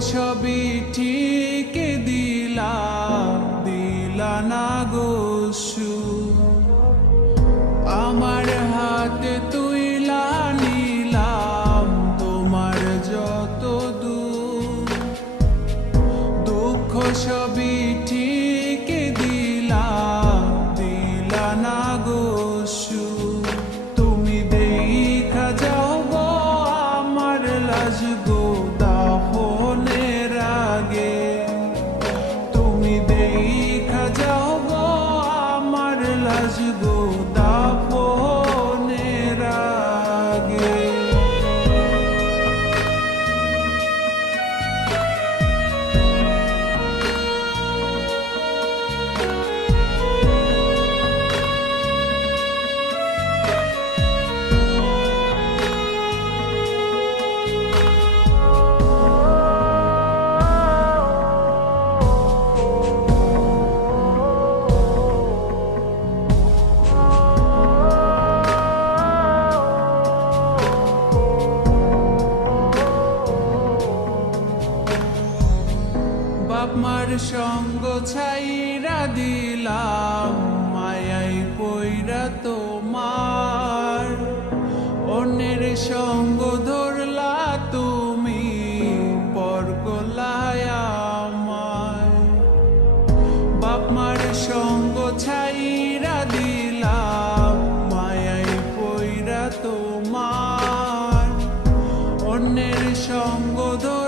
সবই ঠিক দিলা না গো সুখ। আমার হাতে তুইলা নিলাম তোমার যত দুঃখ সবই ঠিক দিলা না গো সুখ। তুমি দেখা যাও গো আমার লাজ গো দাফনের আগে, তুমি দেখা যাও গো আমার লাজ গো দাফনের আগে। বাপ মার সঙ্গ ছাইরা দিলাম মায়াই পইরা তোমার, অন্যের সঙ্গ ধরলা তুমি পর গলায় আমায়। বাপ মার সঙ্গ ছাইরা দিলাম মায়াই পইরা তোমার, অন্যের সঙ্গ ধর